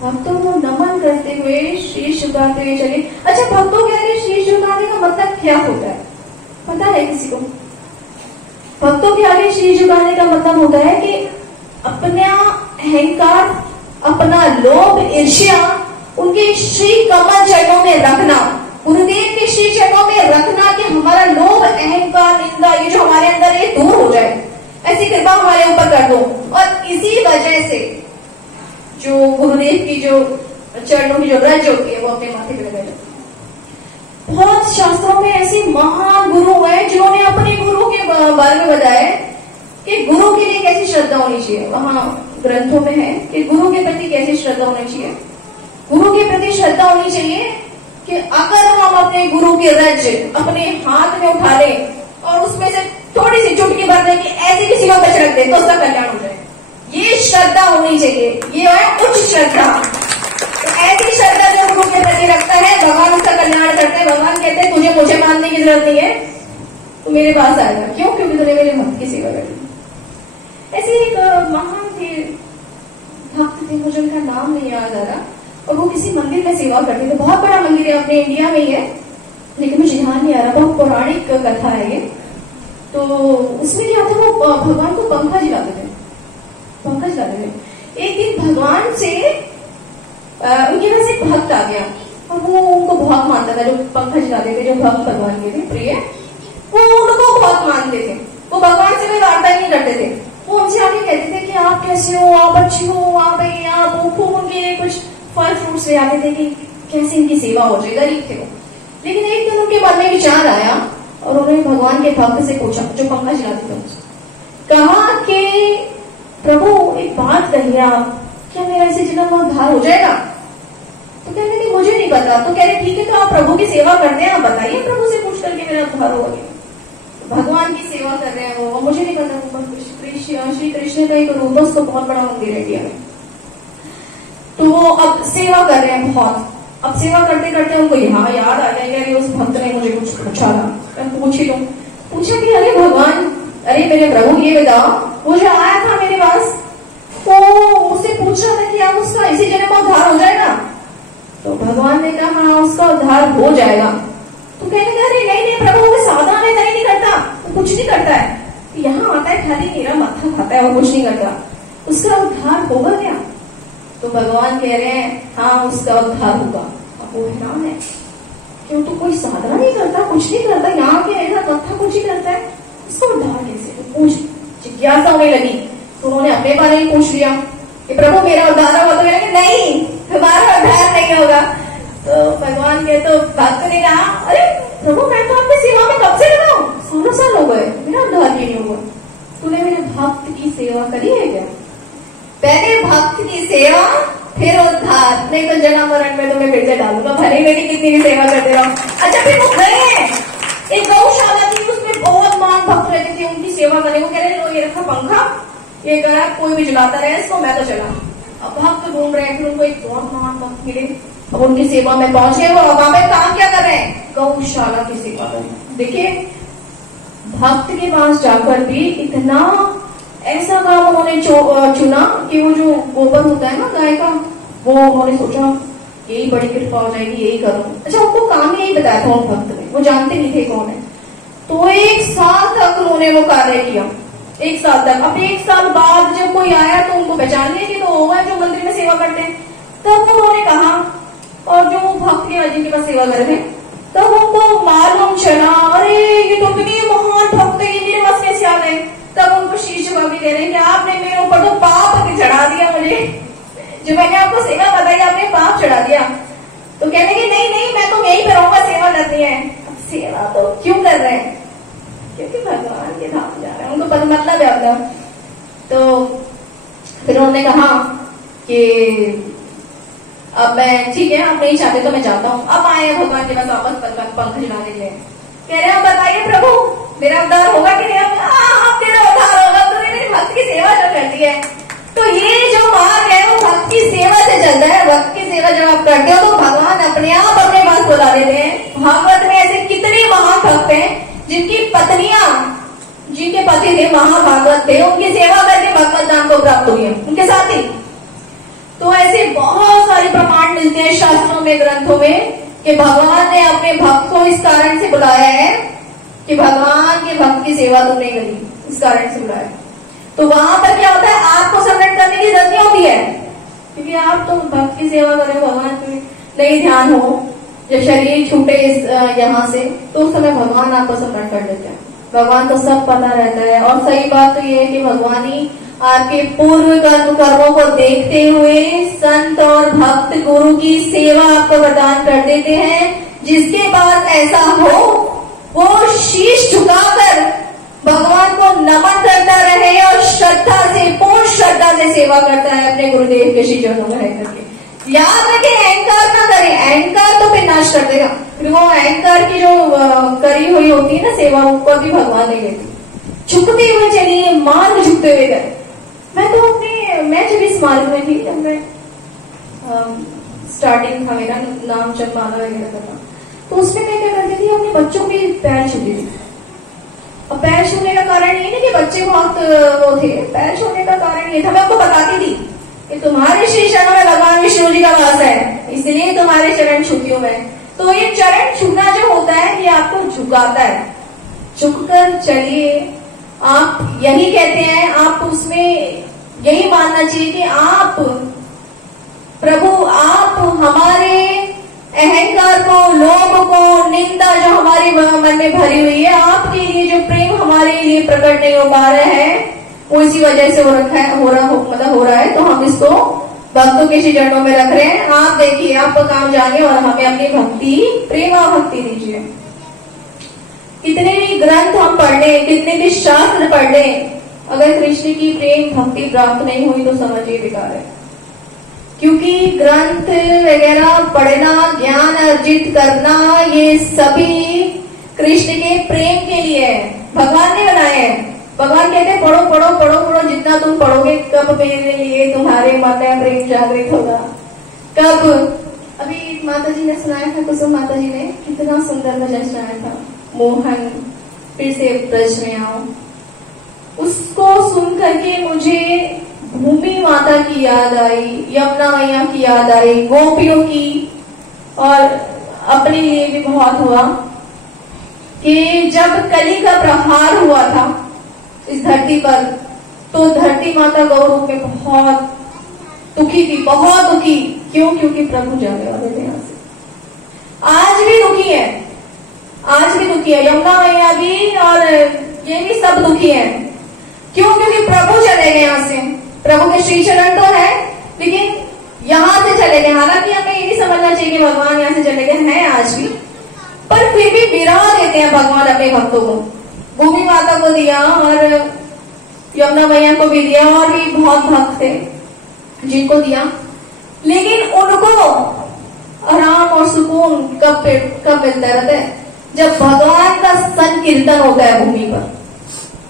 भक्तों को नमन करते हुए, शीश झुकाते हुए चले। अच्छा, भक्तों के आगे शीश झुकाने का मतलब क्या होता है, पता है किसी को? भक्तों के आगे शीश झुकाने का मतलब होता है कि अपना अहंकार, अपना लोभ, ईर्ष्या उनके श्री कमल चरणों में रखना, गुरुदेव के श्री चरणों में रखना, कि हमारा लोभ, अहंकार, निंदा, ये जो हमारे अंदर है दूर हो जाए। ऐसी कृपा हमारे ऊपर कर दो। और इसी वजह से जो गुरुदेव की जो चरणों की जो रज होती है वो अपने माथे पे लगाई जाती है। बहुत शास्त्रों में ऐसे महान गुरु हैं जिन्होंने अपने गुरु के बारे में बताया कि गुरु के लिए कैसी श्रद्धा होनी चाहिए। वहां ग्रंथों में है कि गुरु के प्रति कैसी श्रद्धा होनी चाहिए। गुरु के प्रति श्रद्धा होनी चाहिए कि अगर हम अपने गुरु की रज अपने हाथ में उठा लें और उसमें से थोड़ी सी चुटकी भर दें कि ऐसी किसी को बच रख दे, तो उसका कल्याण हो जाए। ये श्रद्धा होनी चाहिए, ये है उच्च श्रद्धा। तो ऐसी श्रद्धा जो गुरु के प्रति रखता है, भगवान उसका कल्याण करते हैं। भगवान कहते हैं तुझे मुझे मानने की जरूरत नहीं है, तो मेरे पास आएगा। क्यों? क्योंकि तूने मेरे भक्त की सेवा करी। ऐसे एक महान थे, भक्त थे, मुझे उनका नाम नहीं याद आ रहा, और वो किसी मंदिर में सेवा करते थे। बहुत बड़ा मंदिर है, अपने इंडिया में ही है, लेकिन मुझे ध्यान नहीं आ रहा। बहुत पौराणिक कथा है ये। तो उसमें क्या था, वो भगवान को पंखा जलाते थे। एक दिन भगवान से उनके पास एक भक्त आ गया, और वो उनको बहुत मानता था। जो पंखा जलाते थे, जो भक्त भगवान के थे प्रिय, वो उनको बहुत मानते थे। वो भगवान से कोई वार्ता नहीं करते थे। वो उनसे आके कहते थे कि आप कैसे हो, आप अच्छे हो, आप खूब उनके कुछ फल फ्रूट से आते थे कि कैसे इनकी सेवा हो जाए। गरीब थे वो। लेकिन एक दिन उनके मन में विचार आया, और उन्होंने भगवान के भक्त से पूछा, जो पंखा जलाते थे, कहा कि प्रभु एक बात कहिए आप, क्या मेरा इसी जन्म में उद्धार हो जाएगा? तो कहने लगे मुझे नहीं पता। तो कह रहे ठीक है, तो आप प्रभु की सेवा करते हैं, आप बताइए प्रभु से पूछ करके मेरा उद्धार हो गया। तो भगवान की सेवा कर रहे हैं वो, मुझे नहीं पता, श्री कृष्ण का एक रूप, उसको बहुत बड़ा मंदिर है इंडिया में। तो वो अब सेवा कर रहे हैं बहुत। अब सेवा करते करते उनको यहाँ याद आ गया कि उस भक्त ने मुझे कुछ पूछा था, मैं पूछ ही लूं। पूछा कि अरे भगवान, अरे मेरे प्रभु ये बताओ, वो जो आया था मेरे पास तो उससे पूछ रहा था कि आप उसका इसी जन्म में उद्धार हो जाएगा। तो भगवान ने कहा हाँ उसका उद्धार हो जाएगा। तो कहने लगा अरे नहीं नहीं प्रभु, वो साधना में नहीं करता, वो कुछ नहीं करता है, यहाँ आता है खाली मेरा माथा खाता है और कुछ नहीं करता, उसका उद्धार होगा क्या? तो भगवान कह रहे हैं हाँ उसका उद्धार होगा। अब वो हैरान है, क्यों तो कोई साधना नहीं करता, कुछ नहीं करता, यहाँ के ऐसा मत्था कुछ ही करता है, इसका उद्धार कैसे? तो पूछ जिज्ञासा होने लगी। तो उन्होंने अपने बारे में पूछ लिया कि प्रभु मेरा उद्धार होगा। तो कहने नहीं तुम्हारा उद्धार नहीं होगा। तो भगवान के तो भक्त ने कहा अरे प्रभु मैं तो आपकी सेवा में कब से लगा हूँ, 16 साल हो गए, मेरा उद्धार क्यों नहीं हुआ? तूने मेरे भक्त की सेवा करी है क्या? पहले भक्त की सेवा फिर उद्धार, नहीं तो जन्म मरण में तुम्हें फिर से डालूंगा, भले मेरी कितनी भी सेवा करते रहो। अच्छा फिर वो गए हैं एक गौशाला थी, उसमें बहुत महान भक्त रहते थे, उनकी सेवा करने को कह रहे लो ये रखा पंखा, ये करा कोई भी जलाता रहे इसको, मैं तो चला। अब भक्त ढूंढ रहे हैं, फिर उनको एक बहुत महान भक्त मिले, अब उनकी सेवा में पहुंच गए। वो वहां पे काम क्या कर रहे हैं? गौशाला की सेवा कर रहे हैं। देखिए भक्त के पास जाकर भी इतना ऐसा काम उन्होंने चुना कि वो जो गोबर होता है ना गाय का, वो उन्होंने सोचा यही बड़ी कृपा हो जाएगी, यही करो। अच्छा उनको काम यही बताया था उन भक्त ने, वो जानते नहीं थे कौन है। तो 1 साल तक उन्होंने वो कार्य किया, 1 साल तक। अब 1 साल बाद जब कोई आया तो उनको पहचान लिया कि तो वो है जो मंदिर में सेवा करते हैं। तब उन्होंने कहा, और जो भक्त के जिनके पास सेवा कर रहे थे तब उनको मालूम चला अरे ये तो इतनी महान भक्त है, ये मेरे पास कैसे आ गए? तब उनको शीश झुका के कह रहे हैं कि आपने मेरे ऊपर तो पाप चढ़ा दिया, मुझे जो मैंने आपको सेवा बताई आपने पाप चढ़ा दिया। तो कहने की नहीं नहीं मैं तो यही करूंगा, सेवा करनी है। सेवा तो क्यों कर रहे हैं? क्योंकि भगवान के धाम जा रहे हैं, उनको मतलब है अपना। तो फिर उन्होंने कहा कि अब मैं ठीक है आप नहीं चाहते तो मैं जाता हूँ। अब आए भगवान के पास वापस पंख जलाने के लिए, कह रहे हैं बताइए प्रभु मेरा उद्धार होगा कि नहीं? आप तेरा उद्धार होगा, तूने मेरे भक्त की सेवा जो करती है। तो ये जो मार्ग है वो भक्त की सेवा से चलता है। भक्त की सेवा जब आप करते हो तो भगवान अपने आप अपने पास बुला लेते हैं। भागवत में ऐसे कितने महान भक्त हैं जिनकी पत्नियां, जिनके पति थे महाभागवत थे, उनकी सेवा करके भगवत धाम को प्राप्त हुई है उनके साथ ही। तो ऐसे बहुत सारे प्रमाण मिलते हैं शास्त्रों में, ग्रंथों में, कि भगवान ने अपने भक्त को इस कारण से बुलाया है कि भगवान के भक्त की सेवा तुमने करी, इस कारण से बुलाया। तो वहां पर क्या होता है, आपको सबमिट करने की जरूरत नहीं होती है, क्योंकि आप तो भक्त की सेवा करें, भगवान पे नहीं ध्यान हो, जब शरीर छूटे यहाँ से तो उस समय भगवान आपको सबमिट कर देते हैं। भगवान को सब पता रहता है। और सही बात तो ये है कि भगवान ही आपके पूर्व कर्मों को देखते हुए संत और भक्त गुरु की सेवा आपको प्रदान कर देते हैं। जिसके बाद ऐसा हो वो शीश झुकाकर भगवान को नमन करता रहे और श्रद्धा से, पूर्ण श्रद्धा से सेवा करता है अपने गुरुदेव के श्री चरणों में रह करके। याद रखें अहंकार ना करें, अहंकार तो फिर नाश कर देगा। फिर वो अहंकार की जो करी हुई होती है ना सेवा, ऊपर भी भगवान नहीं लेती। झुकते हुए चलिए, मार्ग झुकते हुए करें। मैं जब इस मार्ग में थी, जब मैं स्टार्टिंग था मेरा नाम जपमाला वगैरह का, तो उसमें मैं क्या करती थी, अपने बच्चों के पैर छूती थी। और पैर छूने का कारण ये नहीं कि बच्चे बहुत वो थे, पैर छूने का कारण ये था, मैं उनको बताती थी कि तुम्हारे श्री चरणों में भगवान विष्णु जी का वास है, इसलिए तुम्हारे चरण छूती हूँ मैं। तो ये चरण छूना जो होता है ये आपको झुकाता है। झुककर चलिए, आप यही कहते हैं, आप उसमें यही मानना चाहिए कि आप प्रभु, आप हमारे अहंकार को, लोभ को, निंदा जो हमारे मन में भरी हुई है, आपके लिए जो प्रेम हमारे लिए प्रकट नहीं हो पा रहा है, वो इसी वजह से हो रहा है। तो हम इसको भक्तों के श्री चरणों में रख रहे हैं। आप देखिए, आपका काम जानिए और हमें अपनी भक्ति, प्रेमा भक्ति दीजिए। कितने भी ग्रंथ हम पढ़ लें, कितने भी शास्त्र पढ़ लें, अगर कृष्ण की प्रेम भक्ति प्राप्त नहीं हुई तो समझिए बेकार है। क्योंकि ग्रंथ वगैरह पढ़ना, ज्ञान अर्जित करना, ये सभी कृष्ण के प्रेम के लिए है। भगवान ने बनाए हैं। भगवान कहते हैं पढ़ो पढ़ो पढ़ो पढ़ो, जितना तुम पढ़ोगे कब मेरे लिए तुम्हारे मन में प्रेम जागृत होगा। कब? अभी माता जी ने सुनाया था, कुसुम माता जी ने कितना सुंदर भजन सुनाया था, मोहन फिर से ब्रज में आओ। उसको सुन करके मुझे भूमि माता की याद आई, यमुना मैया की याद आई, गोपियों की, और अपने लिए भी बहुत हुआ कि जब कली का प्रहार हुआ था इस धरती पर, तो धरती माता गौ रूप में बहुत दुखी थी, बहुत दुखी। क्यों? क्योंकि प्रभु जाने वाले थे यहाँ से। आज भी दुखी है, आज भी दुखी है, यमुना मैया भी और ये भी सब दुखी है। क्यों? क्योंकि प्रभु चले गए यहाँ से। प्रभु के श्री चरण तो है, लेकिन यहाँ से चले गए। हालांकि हमें ये नहीं समझना चाहिए कि भगवान यहाँ से चले गए हैं आज भी, पर फिर भी विरह देते हैं भगवान अपने भक्तों को। भूमि माता को दिया और यमुना मैया को भी दिया, और भी बहुत भक्त थे जिनको दिया, लेकिन उनको आराम और सुकून कब मिलता रहता है? जब भगवान का संकीर्तन होता है भूमि पर,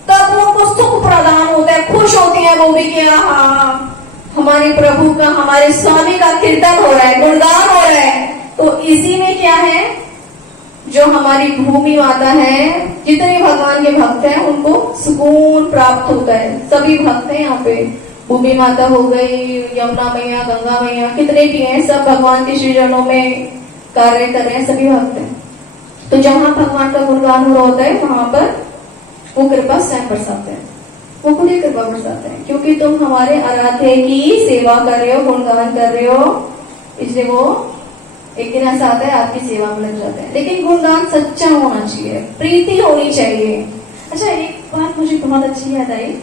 तब उनको सुख प्रदान होता है, खुश होती है वो भी कि हाँ हमारे प्रभु का, हमारे स्वामी का कीर्तन हो रहा है, गुणगान हो रहा है। तो इसी में क्या है, जो हमारी भूमि माता है, जितने भगवान के भक्त हैं उनको सुकून प्राप्त होता है। सभी भक्त हैं यहाँ पे, भूमि माता हो गई, यमुना मैया, गंगा मैया, कितने भी हैं, सब भगवान के श्री चरणों में कार्य कर रहे हैं, सभी भक्त हैं। तो जहां भगवान का गुणगान हो रहा होता है वहां पर वो कृपा स्वयं बरसाते हैं, वो खुद ही कृपा बरसाते हैं, क्योंकि तुम हमारे आराध्य की सेवा कर रहे हो, गुणगान कर रहे हो, इसलिए वो एक दिन ऐसा आता है आपकी सेवा में लग जाते हैं। लेकिन गुणगान सच्चा होना चाहिए, प्रीति होनी चाहिए। अच्छा, एक बात मुझे बहुत अच्छी याद आई।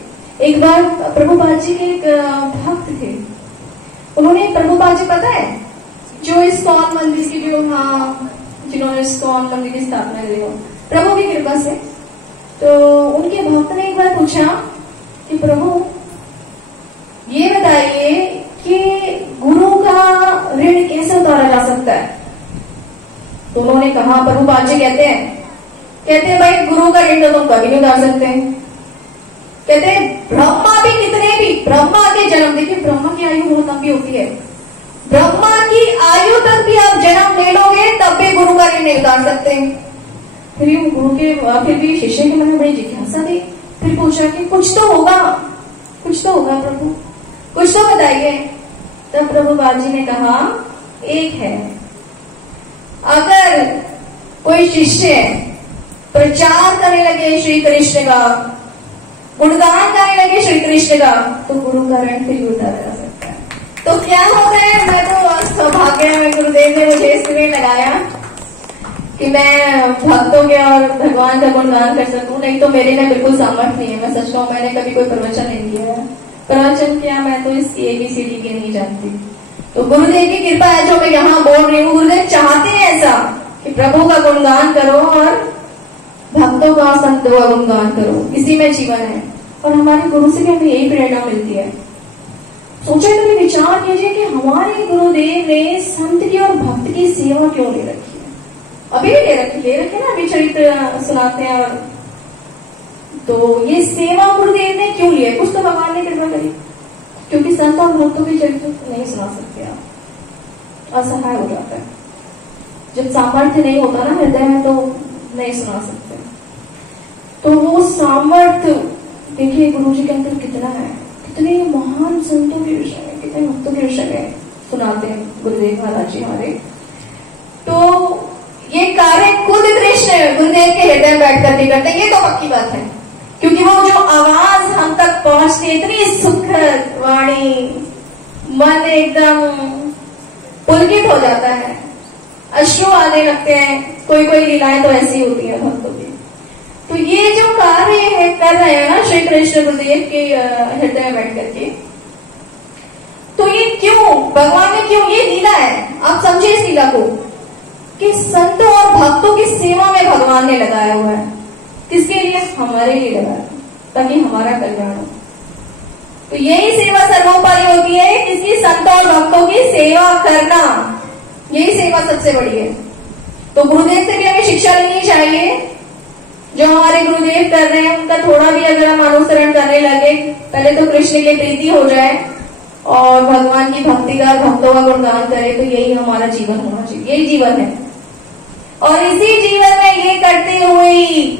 एक बार प्रभुपाद जी के एक भक्त थे, उन्होंने प्रभुपाद जी पता है जो इस्कॉन मंदिर की जो, हाँ जिन्होंने इस्कॉन मंदिर की स्थापना करी हो प्रभु की कृपा से, तो उनके भक्त ने एक बार पूछा कि प्रभु ये बताइए कि गुरु का ऋण कैसे उतारा जा सकता है? तो उन्होंने कहा, प्रभुपाद जी कहते हैं भाई गुरु का ऋण तो तुम कभी नहीं उतार सकते। कहते हैं ब्रह्मा भी, कितने भी ब्रह्मा के जन्म, देखिए ब्रह्मा की आयु बहुत लंबी होती है, ब्रह्मा की आयु तक भी आप जन्म ले लोगे तब भी गुरु का ऋण नहीं उतार सकते। फिर भी शिष्य के मन में बड़ी जिज्ञासा थी, फिर पूछा कि कुछ तो होगा प्रभु, कुछ तो बताइए। तब प्रभुपाद जी ने कहा, एक है, अगर कोई शिष्य प्रचार करने लगे श्री कृष्ण का, गुणगान करने लगे श्री कृष्ण का, तो गुरु का ऋण फिर उतारा जा सकता है। तो क्या होता है, मैं तो सौभाग्य में गुरुदेव ने मुझे इसलिए लगाया कि मैं भक्तों के और भगवान का गुणगान कर सकूं, नहीं तो मेरे में बिल्कुल सामर्थ्य नहीं है। मैं सच कहूं, मैंने कभी कोई प्रवचन नहीं दिया है, प्रवचन क्या, मैं तो इसकी ABCD के नहीं जानती। तो गुरुदेव की कृपा है जो मैं यहाँ बोल रही हूँ। गुरुदेव चाहते हैं ऐसा कि प्रभु का गुणगान करो और भक्तों का, संतों का गुणगान करो, इसी में जीवन है। और हमारे गुरु से भी हमें यही प्रेरणा मिलती है। सोचा कभी विचार कीजिए कि हमारे गुरुदेव ने संत की और भक्त की सेवा क्यों ले रखी है? अभी भी ले रखी ना, अभी चरित्र सुनाते हैं। और तो ये सेवा गुरुदेव ने क्यों लिया? कुछ तो भगवान ने कृपा करी, क्योंकि संत और भक्तों के चरित्र नहीं सुना सकते आप, असहाय हो जाता है। जब सामर्थ्य नहीं होता ना हृदय में, तो नहीं सुना सकते। तो वो सामर्थ्य देखिए गुरु जी के अंदर कितना है, कितने महान संतों के विषय में, कितने भक्तों के विषय में सुनाते हैं गुरुदेव महाराज जी हमारे। तो ये कार्य खुद कृष्ण गुरुदेव के हृदय में बैठ करके करते हैं, ये तो पक्की बात है। क्योंकि वो जो आवाज हम तक पहुंचती है, इतनी सुखद वाणी, मन एकदम पुलकित हो जाता है, अश्रु आने लगते हैं। कोई कोई लीलाएं तो ऐसी होती है भक्तों की। तो ये जो कार्य है कर रहे हैं ना श्री कृष्ण गुरुदेव के हृदय में बैठ करके, तो ये क्यों भगवान ने क्यों ये लीला है, आप समझे इस लीला को, कि संतों और भक्तों की सेवा में भगवान ने लगाया हुआ है। किसके लिए? हमारे लिए लगाया, ताकि हमारा कल्याण हो। तो यही सेवा सर्वोपरि होती है, किसकी? संतों और भक्तों की सेवा करना, यही सेवा सबसे बड़ी है। तो गुरुदेव से भी हमें शिक्षा लेनी चाहिए। जो हमारे गुरुदेव कर रहे हैं उनका थोड़ा भी अगर हम अनुसरण करने लगे, पहले तो कृष्ण की प्रीति हो जाए और भगवान की भक्ति का, भक्तों का गुणगान करे, तो यही हमारा जीवन होना चाहिए, यही जीवन है। और इसी जीवन में ये करते हुए ही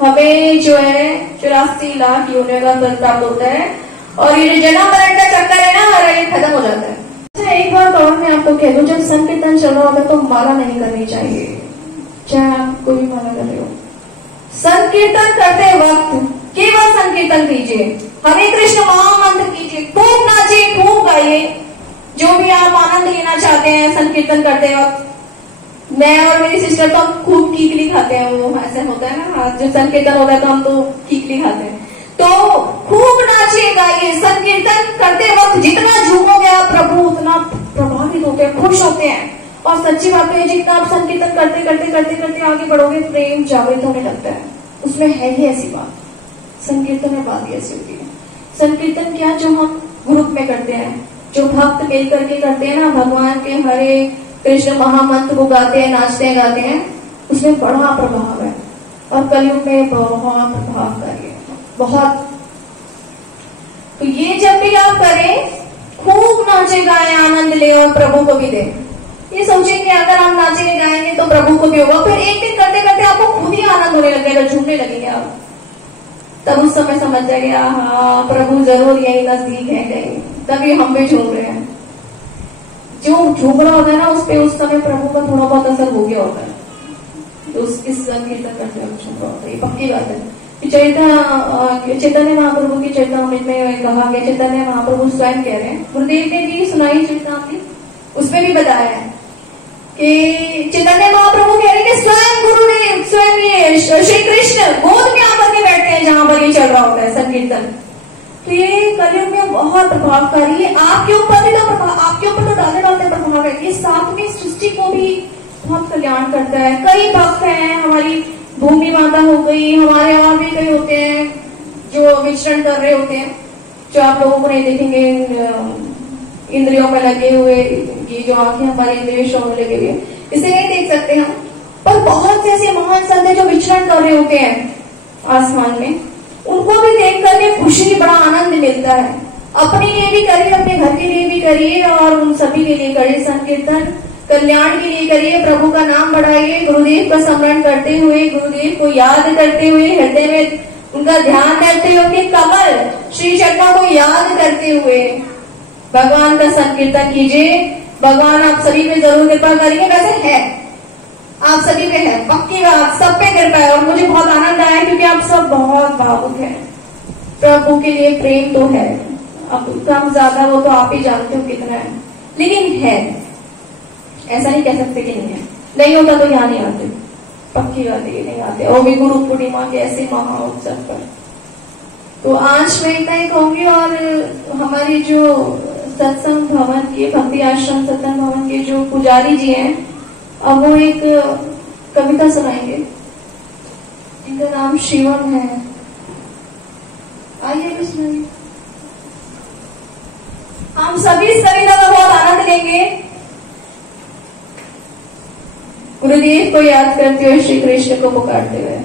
हमें जो है 84 लाख योनियों का फल प्राप्त होता है और ये जो जन्म मरण का चक्कर है ना हमारा, ये खत्म हो जाता है। अच्छा, एक बात और मैं आपको कह दूं, जब संकीर्तन चल रहा होता है तो माला नहीं करनी चाहिए, चाहे आप कोई माला कर रहे हो। संकीर्तन करते वक्त केवल संकीर्तन कीजिए, हरे कृष्ण महामंत्र कीजिए, खूब नाचिए, खूब गाइए, जो भी आप आनंद लेना चाहते हैं संकीर्तन करते वक्त। मैं और मेरी सिस्टर तो हम खूब कीकली खाते हैं, वो ऐसे होता है ना, जब संकीर्तन होता है तो हम तो कीकली खाते हैं। तो खूब नाचिए गाइए, संकीर्तन करते वक्त जितना झूमोगे आप, प्रभु उतना प्रभावित होते हैं, खुश होते हैं। और सच्ची बात है, जितना आप संकीर्तन करते करते करते करते आगे बढ़ोगे, प्रेम जागृत होने लगता है। उसमें है ही ऐसी बात, संकीर्तन में बात ही ऐसी होती है। संकीर्तन क्या, जो हम ग्रुप में करते हैं, जो भक्त मिल करके करते हैं ना, भगवान के हरे कृष्ण महामंत्र को गाते हैं, नाचते हैं, गाते हैं, उसमें बड़ा प्रभाव है। और कलयुग में बहुत प्रभावकारी है, बहुत। तो ये जब भी आप करें, खूब नाचे गाएं, आनंद ले और प्रभु को भी दे। ये सोचें कि अगर हम नाचेंगे गाएंगे तो प्रभु को भी होगा, फिर एक दिन करते करते आपको खुद ही आनंद होने लगेगा, झूमने लगेंगे आप। तब उस समय समझ जाएंगे हाँ प्रभु जरूर यही नजदीक है कहीं, तभी हम भी झूम रहे हैं। जो झूम रहा होता है ना, उस पे उस समय प्रभु का थोड़ा बहुत असर हो गया होता है, तो इस संकीर्तन करते हुए झूम रहा होता है, ये पक्की बात है। चैतन्य महाप्रभु की चेतावनी में कहा गया, चैतन्य महाप्रभु स्वयं कह रहे हैं, गुरुदेव ने भी सुनाई चेतावनी, उसमें भी बताया है कि चैतन्य महाप्रभु कह रहे हैं कि स्वयं गुरुदेव, स्वयं ये श्री कृष्ण गोद में आकर के बैठते हैं जहां पर ये चल रहा होता है संकीर्तन। तो ये कलयुग में बहुत प्रभावकारी है। आपके ऊपर भी तो आपके ऊपर तो डालते डालते प्रभाव है, ये साथ में सृष्टि को भी बहुत कल्याण करता है। कई भक्त हैं, हमारी भूमि माता हो गई, हमारे और भी कई होते हैं जो विचरण कर रहे होते हैं, जो आप लोगों को नहीं देखेंगे, इंद्रियों में लगे हुए, ये जो आंखें हमारी इंद्रियों शो में लगे हुए, इसे नहीं देख सकते हम। पर बहुत से ऐसे महान संत हैं जो विचरण कर रहे होते हैं आसमान में, उनको भी देख करके खुशी, बड़ा आनंद मिलता है। अपने लिए भी करिए, अपने घर के लिए भी करिए और उन सभी के लिए करिए संकीर्तन, कल्याण के लिए करिए, प्रभु का नाम बढ़ाइए, गुरुदेव का स्मरण करते हुए, गुरुदेव को याद करते हुए, हृदय में उनका ध्यान करते हुए, कमल श्री चरणों को याद करते हुए भगवान का संकीर्तन कीजिए। भगवान आप सभी पे जरूर कृपा करेंगे, वैसे है आप सभी पे है, पक्की बात, सब पे कृपा है। और मुझे बहुत आनंद आया क्योंकि आप सब बहुत भावुक हैं, प्रभु के लिए प्रेम तो है, अब कम ज्यादा वो तो आप ही जानते हो कितना है, लेकिन है, ऐसा नहीं कह सकते कि नहीं है। नहीं होता तो यहाँ नहीं आते, पक्की बात है, नहीं आते, और भी गुरु पूर्णिमा के ऐसे महा उत्सव पर। तो आज मैं इतना ही कहूंगी। और हमारी जो सत्संग भवन के, भक्ति आश्रम सत्संग भवन के जो पुजारी जी हैं, अब वो एक कविता सुनाएंगे, इनका नाम शिवम है, आइए भी सुनाइए। हम सभी इस कविता का बहुत आनंद लेंगे, गुरुदेव को याद करते हुए, श्री कृष्ण को पुकारते हुए।